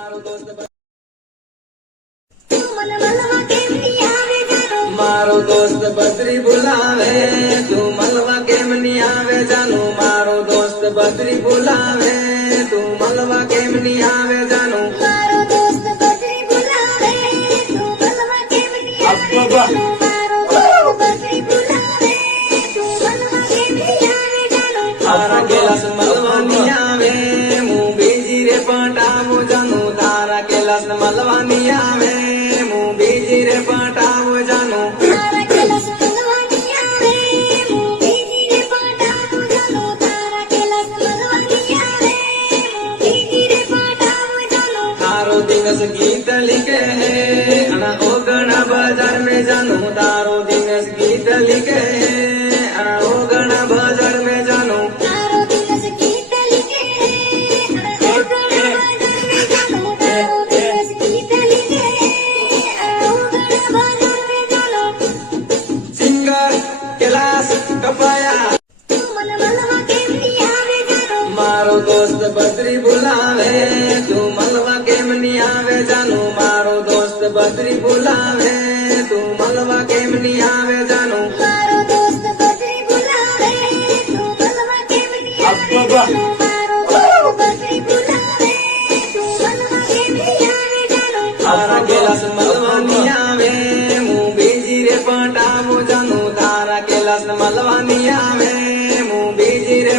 मारो दोस्त मारो दोस्त बद्री बुलावे तू मलवा केम नी आवे जानू मारो दोस्त बद्री बुलावे तू मलवा केम नी आवे जानू मारो दोस्त बद्री बुलावे तू मलवा केम नी आवे जानू मारो दोस्त बद्री बुलावे तू मलवा केम नी आवे जानू तारा कैलाश मलवा नी आवे मुं बीजी रे पटावो जानू तारा कैलाश मलवा नी आवे मुं बीजी रे पटावो जानू तारा कैलाश मलवा नी आवे मुं बीजी रे पटावो जानू तारा कैलाश मलवा नी आवे मुं बीजी रे पटावो जानू तारो दिवस गीत लिखे है अना ओगणा बाजार में जानू तारो दिवस गीत लिखे है अना ओगणा बाजार में जानू तारो दिवस गीत लिखे ओगणा बाजार में जानू तारो दिवस गीत लिखे ओगणा बाजार में जानू सिंगर कैलाश कपाया तू मन मलवा केम नी आवे जानू मारो दोस्त बद्री बुलावे तू मलवा केम नी आवे जानू मारो दोस्त बद्री बुलावे तू मलवा केम नी आवे जानू मारो दोस्त बद्री बुलावे तू मलवा केम नी आवे जानू मारो दोस्त बद्री बुलावे तू मलवा केम नी आवे जानू तारा कैलाश मलवा नी आवे मुं बीजी रे पटावो जानू तारा कैलाश मलवा नी आवे मुं बीजी रे